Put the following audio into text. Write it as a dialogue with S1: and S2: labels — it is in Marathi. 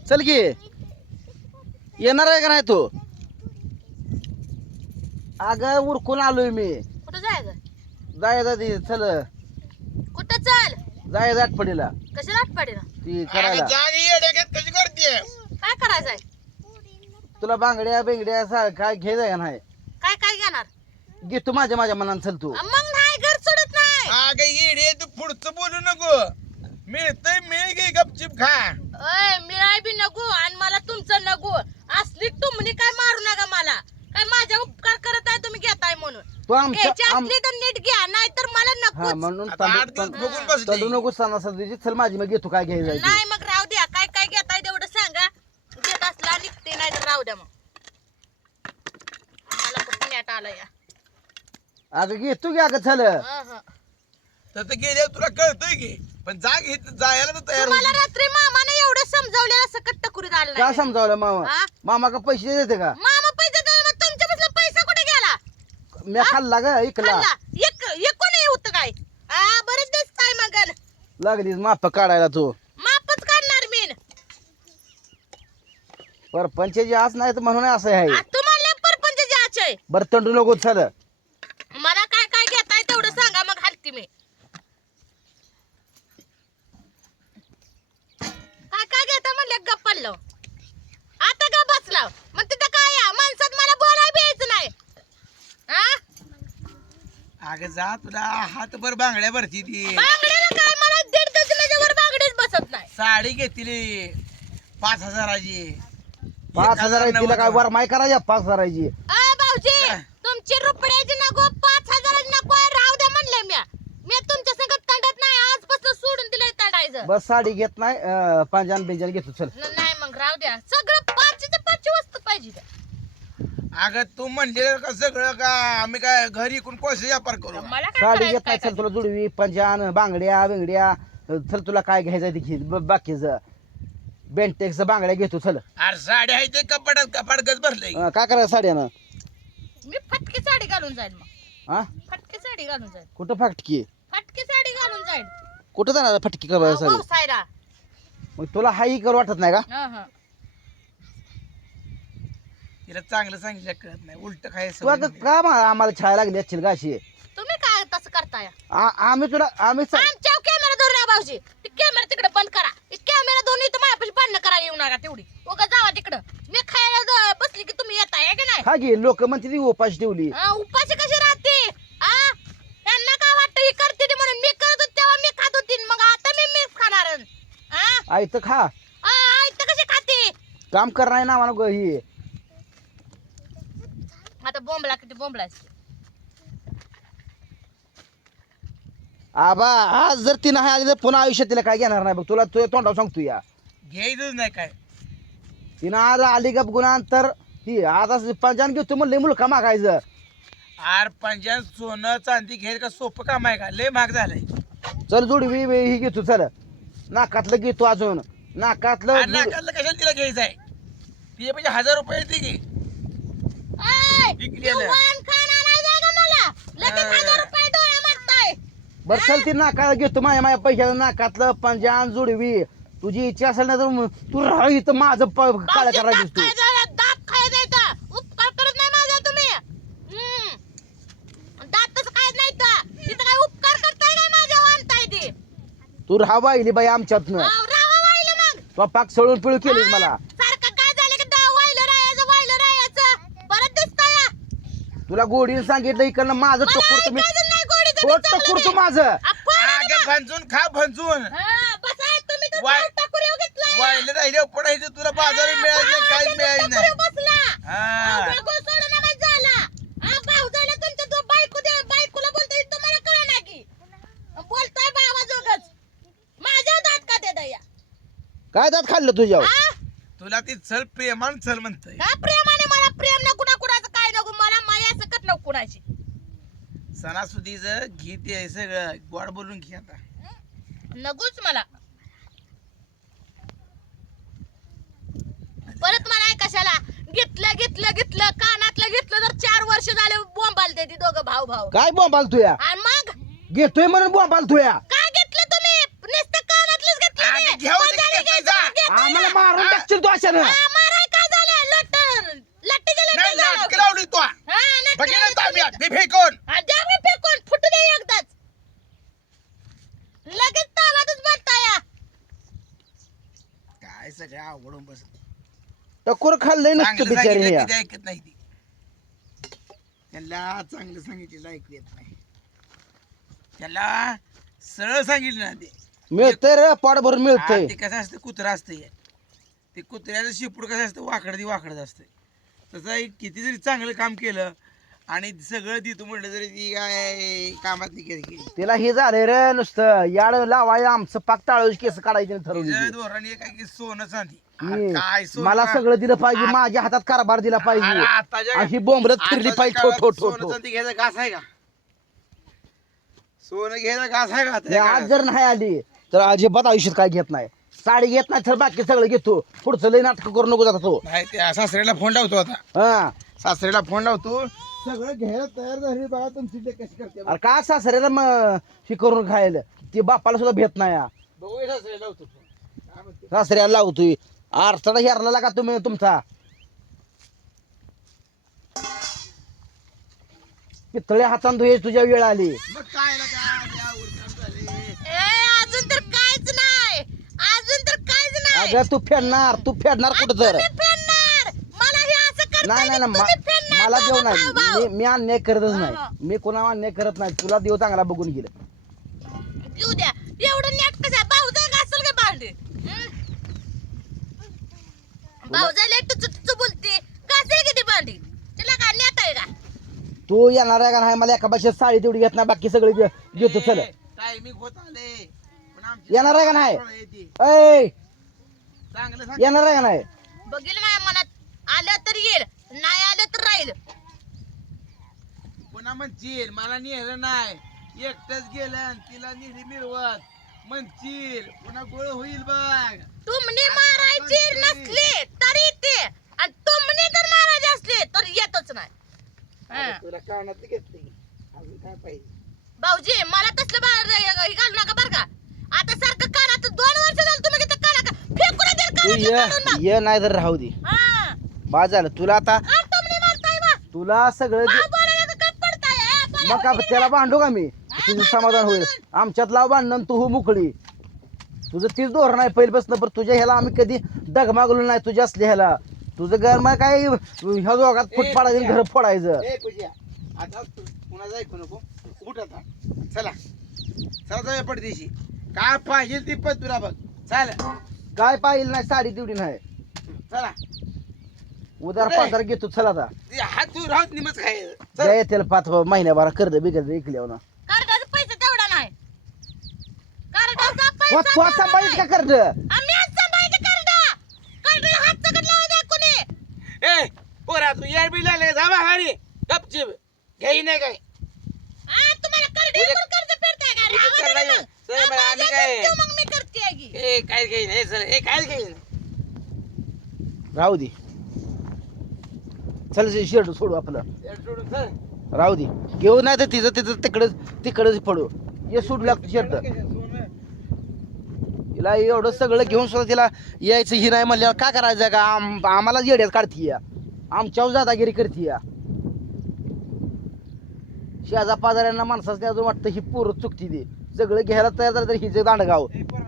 S1: चल की येणार आहे का नाही तू? अगं उरकून आलोय मी.
S2: कुठं जायचं?
S1: जायचं चल
S2: कुठं चल?
S1: जायचं आठवडीला
S2: कशाला आठवडे ना?
S1: ती करायला.
S3: कशी करते
S2: काय करायचंय?
S1: तुला बांगड्या बेंगड्या काय घ्यायचं का नाही?
S2: काय काय घेणार?
S1: घेतो माझ्या मनानं. चल तू.
S2: मग नाही घर सोडत नाही.
S3: अगं येडे तू पुढचं बोलू नको. मिळतंय मिळ घे गपचिप खा.
S2: ओय मिळाय बी नको आणि मला तुमचं नको. असली तुम्ही काय मारू नका मला. काय माझ्या उपकार करत आहे तुम्ही घेताय म्हणून.
S1: तू
S2: घ्यायची असली तर नीट घ्या नाहीतर मला
S1: हा
S2: नको.
S1: म्हणून
S3: आता 8 दिवस बघून बसली.
S1: तडू नको सणासुदीची. चल माझी मग घेतो काय घ्यायचं ते.
S2: नाही मग राहू द्या. काय काय घेताय तेवढं सांगा. घेत असला निघते नाही तर राहू द्या मग. मला कुठं नेट आलं या.
S1: अगं घेतो की अगं चल.
S3: तर गेल्यावर तुला कळतंय की पण जा घे जायला तर तयार
S2: तुम्हाला
S3: होती.
S2: रात्री मामाने एवढं समजावलेलं सकट टकुरी झालं
S1: का
S2: नाही.
S1: समजावलं मामा?
S2: हा?
S1: मामा का पैसे देते का?
S2: मामा पैसे देणार मग तुमच्यापासून पैसा कुठे गेला?
S1: मी खाल्ला ग इकला.
S2: खाल्ला. एक कोणी होतं काय? बरेच दिवस काय मगन
S1: लागलीस माप काढायला तू.
S2: मापच काढणार मी.
S1: परपंचाची आस नाही तर म्हणून असं आहे.
S2: तुम्हाला परपंच जायचंय.
S1: बरं तंडू नको चल.
S2: मला काय काय घेताय तेवढं सांगा मग हलती मी. काय काय घेता म्हणले गप्प पडलो. आता का बसला मग तिथं काय या माणसात मला बोलाय यायचं नाही.
S3: अगं जा तुला हातभर बांगड्या भरती ती.
S2: बांगड्याला काय मला 1.5 डझनाच्या वर बांगडीच बसत नाही.
S3: साडी घेतली 5,000ची.
S1: 5,000 तिला काय वर माय करायच्या 5,000ची.
S2: भाऊजी
S3: काय?
S2: तुमची रुपड्याची नको 5,000 नको राहू द्या म्हणले मी तुमच्या संगत तंडत नाही. आजपासून सोडून दिलंय तंडायचं.
S1: बस साडी घेत नाही पांजान बिंजान घेतो चल.
S2: नाही मग राहू द्या. सगळं 5च्या 5 वस्तू पाहिजे त्या.
S3: अगं तू म्हणले का सगळं का आम्ही काय घरी इकून कोळसे व्यापार करू.
S2: मला काय
S1: साडी
S2: करायचं
S1: घेत नाही
S2: काय
S1: चल तुला जुडवी पंजान बांगड्या बिंगड्या. चल तुला काय घ्यायचं ते घे. बाकीच बेंटेक्स बांगड्या घेतो चल.
S3: अरे साडी आहे ते कपाट गच भरलंय.
S1: काय करायचं साड्यानं?
S2: मी फटकी साडी घालून जाईल मग.
S1: हा
S2: फटकी साडी घालून जाईल.
S1: कुठं फटकी?
S2: फटकी साडी घालून जाईल.
S1: कुठं जाणार फटकी का साडी?
S2: व्यवसायला.
S1: मग तुला हाई कर वाटत नाही का?
S3: तिला चांगलं सांगितलं कळत नाही उलट काय
S1: तू आता का आम्हाला छाया लागली असतील का अशी?
S2: तुम्ही काय तसं करताय?
S1: आम्ही
S2: आमच्या कॅमेरा धरून या भाऊजी. ती कॅमेरा तिकडे बंद करा. कॅमेरा दोन इथं माझ्यापाशी भांडणं करा येऊ नका तेवढी. उगा जावा तिकडं. मी खायला बसली की तुम्ही येताय की नाही?
S1: हा घे. लोक म्हणते ती उपाशी ठेवली.
S2: उपाशी कशी राहते? त्यांना काय वाटतं ही करते ती म्हणून. मी करत होते तेव्हा मी खात होती मग आता मी खाणार.
S1: आई तर खा.
S2: इथं कशी खाते?
S1: काम करणार ना म्हणा ही.
S2: आता बोंबला किती बोंबलायचं.
S1: आबा आज जर ती नाही आली तर पुन्हा आयुष्यात तिला काय घेणार नाही बघ. तुला तुझ्या तोंडावर सांगतो या.
S3: घ्यायचंच नाही काय.
S1: तिनं आज आली का गुणांतर ही आज पंजान घेतो म्हणले मुलगा मागायचं.
S3: आर पंजाब सोनं चांदी घ्यायचं का सोपं काम आहे का? लय महाग झालंय.
S1: चल जुडवी ही घेतो चल. नाकातलं घेतो अजून. नाकातलं
S3: आणि नाकातलं कशाला तिला घ्यायचं आहे? तिचे म्हणजे 1,000 रुपये येते की विकलेलं.
S1: बरं चल ती नाका घेतो माझ्या पैशाचं. नाकातलं पंजान जुडवी तुझी इच्छा असेल ना तर तू राह इथं माझं काळ करायचं तू.
S2: दात खायचा उपकार करत नाही माझा तुम्ही. दातच काय नाही तर तिथं काय उपकार करताय काय माझ्या आणताय ते.
S1: तू राहा वाहिली बाई आमच्यातनं.
S2: राहा वाहिलं मग.
S1: तू पाक सळून पिळू केलीस मला.
S2: सारखं काय झालं की वाहिलं राहायचं परत दिसतंय.
S1: तुला गोडीने सांगितलं इकडनं माझं टोकर तुम्ही टोकर तू माझं.
S3: अगं भंजून खा भंजून. वायला राहिले पडायचं तुला बाजार मिळायचं नाही काही मिळायचं नाही. हा
S1: काय दात खाल्लं तुझ्या?
S3: तुला ती चल प्रेमान चल म्हणतय.
S2: प्रेमाने मला प्रेम नको ना कुणाचं काय नको मला माया सकट नको कुणाची.
S3: सणासुदीच घे ते सगळं गोड बोलून घे आता.
S2: नकोच मला. परत मला कशाला घेतलं कानातलं घेतलं तर 4 वर्ष झाले बोंबालते ती दोघं भाऊ.
S1: काय बोंबाल तुया?
S2: आणि मग
S1: घेतोय म्हणून बोंबाल तुया.
S2: काय घेतलं तुम्ही? नुसतं कानातलंच घेतलं.
S3: घेऊ दे की जा.
S1: आम्हाला मारून टाकशील उचल तू अशानं
S2: माराय काय झालं लट्टीच्या
S3: नाही
S2: लट्टी
S3: नाटक लावली तू बघितलं ताब्यात मी फेकून
S2: फेकून फुटू दे एकदाच लगेच तालातच बनताय
S3: काय सगळं आवडून बस
S1: टकोर खाल्लंय नसतं
S3: चांगलं
S1: बिचारी
S3: सांगितलं
S1: ह्या
S3: की ते ऐकत नाही ती त्यांना चांगलं सांगितलं ऐकू येत नाही त्याला सरळ सांगितलं ना ते
S1: मिळतंय रे पोट भरून मिळतंय
S3: ते कसं असतं कुत्रा असतं ते कुत्र्याचं शिपूड कसं असतं वाकडत असतं तसं एक किती जरी चांगलं काम केलं आणि सगळं देतो म्हटलं तरी ती काय कामात नाही केली
S1: तिला हे झालंय रे नुसतं याड लावाय आमचं पाक टाळूच केस काढायचे ठरवली
S3: धोरणे काय की सोनं चांदी
S1: मी-
S3: काय सोनं
S1: मला सगळं दिलं पाहिजे माझ्या हातात कारभार दिला
S3: अरे
S1: पाहिजे
S3: आताच्या-
S1: अशी बोंबलत फिरली
S3: आताच्या
S1: पाहिजे ठो
S3: काळात
S1: ठो ठो
S3: सोनं
S1: ठो
S3: चांदी घ्यायचा घास आहे का सोनं घ्यायचा घास आहे का
S1: मी
S3: आताच्या
S1: आज
S3: काळात?
S1: जर नाही आली तर अजिबात आयुष्यात काय घेत नाही साडी घेत नाही तर बाकी सगळं घेतो पुढचं लई नाटक करू नको जाता तो
S3: नाही ते सासऱ्याला फोन लावतो आता
S1: हा
S3: सासऱ्याला फोन लावतो सगळं घ्यायला तयार झाली बघा तुमची ते कशी करते
S1: अरे का सासऱ्याला मग हे करून खायला ते बापाला सुद्धा भेट नाही हा.
S3: बघू सासऱ्याला लावतो phone. काय म्हणते?
S1: सासऱ्याला लावतोय आरसाला हेरला का तुम्ही तुमचा पितळ्या हातान धुये तुझ्या वेळ आली
S3: मग काय काय उरकाम झाले
S2: अजून तर काहीच नाही
S1: अगं तू फेडणार कुठं तर
S2: तुम्ही फेडणार मला हे असं करताय
S1: नाही नाही
S2: की
S1: नाही,
S2: तुम्ही फेडणार
S1: मला देऊ
S2: दोघं
S1: नाही
S2: भाऊ-भाऊ.
S1: मी अन्याय करतच
S2: हा.
S1: नाही मी कोणाला अन्याय करत नाही तुला देव चांगला बघून गेलं
S2: घेऊ द्या एवढं नेट कसं आहे भाऊजाई घासल का भांडे भाऊजाई टुचू बोलते घासेल किती भांडी तिला काय नेत आहे का
S1: तू येणार आहे का नाही मला एका भाषेत साडी तेवढी घेत नाही बाकी सगळे घेतो चल
S3: टायमिंग होत आले पण आमची
S1: येणार आहे का नाही
S3: येते.
S1: ऐ
S3: चांगलं सांग.
S1: येणार आहे का नाही
S2: बघील माझ्या मनात आलं तर येईल नाही आलं तर राहील
S3: पुन्हा म्हणशील मला नेलं नाही एकटंच गेलं आणि तिला नेली मिरवत म्हणशील पुन्हा गोळ होईल बघ
S2: तुमने मारायची नसली तरी येते आणि तुमने जर मारायचे असले तर येतच नाही हा.
S3: तुला कानात घेतली अजून काय पाहिजे
S2: भाऊजी मला तसलं हे घालू नका बरं का आता सारखं कानात 2 वर्ष झालं तुम्ही किती काना फेकून द्या
S1: तू
S2: कानाचे काढून मग.
S1: ये नाही तर राहू दे
S2: हा.
S1: बाद झालं तुला आता
S2: आणि तुमने मारताय बा.
S1: तुला सगळं
S2: भाऊ बोलायला तर गप पडताय, हा, बोला
S1: मग का
S2: बोला.
S1: त्याला भांडू का मी तुझं समाधान होईल आमच्यात लाव भांडण तू हो मोकळी तुझं तीच धोरण आहे पहिल्यापासून पण तुझ्या ह्याला आम्ही कधी डगमागलो नाही तुझ्या असल्या ह्याला तुझं घर मग काय ह्या दोघात फुट पाडायचं घर फोडायचं
S3: ए पूजा आता तू पुन्हा ऐकू नको उठ आता चला चला जाऊया पडदेशी काय पाहिजे ती पण तुला बघ चल
S1: काय पाहिजे नाही साडी तेवढी नाही
S3: चला
S1: उदार
S3: कुठे?
S1: पाचार घेतो चला आता
S3: ते हात तू राहत निमच खाय
S1: द्या येतील 5 महिन्याभरा कर्ज बिकर्ज ऐकल्यावर ना
S2: कार्डाचा पैसा तेवढा नाही कार्डाचा
S1: तू
S2: पैसा
S1: सांभाळीत का कर्ज
S2: आम्ही आज सांभाळायचं कार्डाला हात सकट लावायचा कोणी
S3: ए पोरा तू यार बी लागले जा बाहेर गपचिप घेई नाही काय
S2: हा तुम्हाला कर्ज
S3: उद्या-
S2: एकूण कर्ज फेडताय का
S3: उद्या
S2: रावा
S3: कर्ज
S2: दे
S3: नाही.
S2: मग.
S3: सर, मग
S2: हा,
S3: आम्ही
S2: माझ्या
S3: काय?
S2: घरचं मग मी करते आहे की.
S3: ए काय घेई नाही सर ए काय घेई नाही
S1: राहू दे चल शेड सोडू आपलं
S3: सोडून चल
S1: राहू दे घेऊ नाही तर तिचं तिकडच पडू ये सूट लागतं शर्ट तिला एवढं सगळं घेऊन सुद्धा तिला यायचं ही नाही म्हणल्यावर काय करायचं का आम्हाला येड्यात काढतीय आमच्यावर दादागिरी करतीय शेजा पाजाऱ्यांना माणसाचं अजून वाटतं ही पोरं चुकती दे सगळं घ्यायला तयार झालं तर हिचं दांडगाव